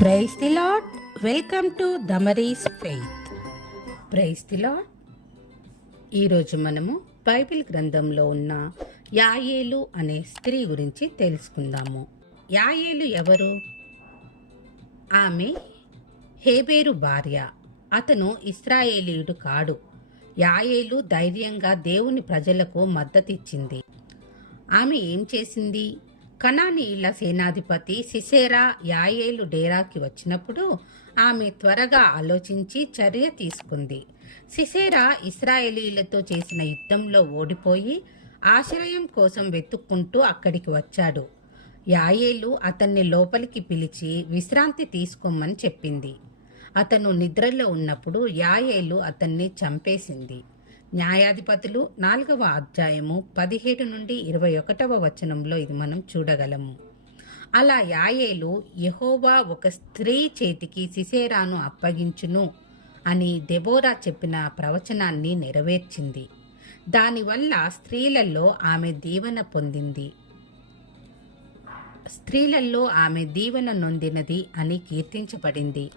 Praise the Lord. Welcome to Damaris Faith. Praise the Lord. ఈరోజు మనము Bible గ్రంథంలో ఉన్న యాయేలు అనే స్త్రీ గురించి తెలుసుకుందాము. యాయేలు ఎవరు? ఆమె హేబేరు భార్య. అతను ఇశ్రాయేలీయుడు కాడు. యాయేలు ధైర్యంగా దేవుని ప్రజలకు మద్దతిచ్చింది. ఆమె ఏం చేసింది? కనానీయుల సేనాధిపతి సిసెరా యాయేలు డేరాకి వచ్చినప్పుడు ఆమె త్వరగా ఆలోచించి చర్య తీసుకుంది. సిసెరా ఇశ్రాయేలీలతో చేసిన యుద్ధంలో ఓడిపోయి ఆశ్రయం కోసం వెతుక్కుంటూ అక్కడికి వచ్చాడు. యాయేలు అతన్ని లోపలికి పిలిచి విశ్రాంతి తీసుకోమని చెప్పింది. అతను నిద్రలో ఉన్నప్పుడు యాయేలు అతన్ని చంపేసింది. న్యాయాధిపతులు 4వ అధ్యాయము 17 నుండి 21వ వచనంలో ఇది మనం చూడగలము. అలా యాయేలు యెహోవా ఒక స్త్రీ చేతికి సిసెరాను అప్పగించును అని దెబోరా చెప్పిన ప్రవచనాన్ని నెరవేర్చింది. దానివల్ల స్త్రీలలో ఆమె దీవెన పొందింది. స్త్రీలలో ఆమె దీవెన నొందినది అని కీర్తించబడింది.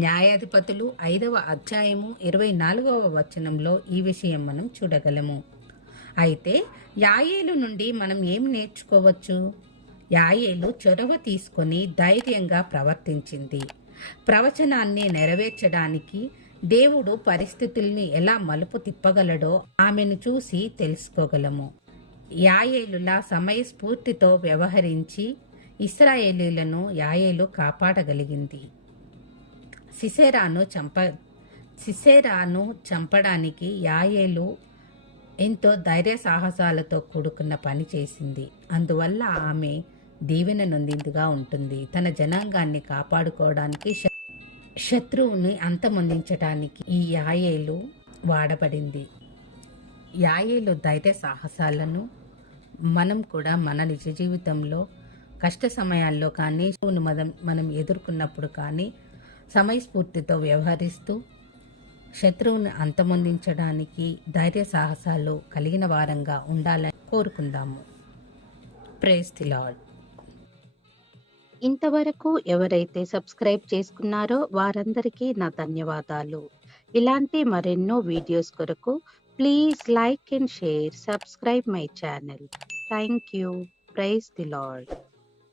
న్యాయాధిపతులు 5వ అధ్యాయము 24వ వచనంలో ఈ విషయం మనం చూడగలము. అయితే యాయేలు నుండి మనం ఏం నేర్చుకోవచ్చు? యాయేలు చొరవ తీసుకొని ధైర్యంగా ప్రవర్తించింది. ప్రవచనాన్ని నెరవేర్చడానికి దేవుడు పరిస్థితుల్ని ఎలా మలుపు తిప్పగలడో ఆమెను చూసి తెలుసుకోగలము. యాయేలులా సమయస్ఫూర్తితో వ్యవహరించి ఇశ్రాయేలీలను యాయేలు కాపాడగలిగింది. సిసెరాను చంపడానికి యాయేలు ఎంతో ధైర్య సాహసాలతో కూడుకున్న పని చేసింది. అందువల్ల ఆమె దీవెన నొందిందిగా ఉంటుంది. తన జనాంగాన్ని కాపాడుకోవడానికి, శత్రువుని అంతమొందించడానికి ఈ యాయేలు వాడబడింది. యాయేలు ధైర్య సాహసాలను మనం కూడా మన నిజ జీవితంలో కష్ట సమయాల్లో కానీ మనం ఎదుర్కొన్నప్పుడు కానీ సమయస్ఫూర్తితో వ్యవహరిస్తూ శత్రువుని అంతమొందించడానికి ధైర్య సాహసాలు కలిగిన వారంగా ఉండాలని కోరుకుందాము. Praise the lord. ఇంతవరకు ఎవరైతే సబ్స్క్రైబ్ చేసుకున్నారో వారందరికీ నా ధన్యవాదాలు. ఇలాంటి మరెన్నో వీడియోస్ కొరకు please like and share, subscribe my channel. Thank you. Praise the lord.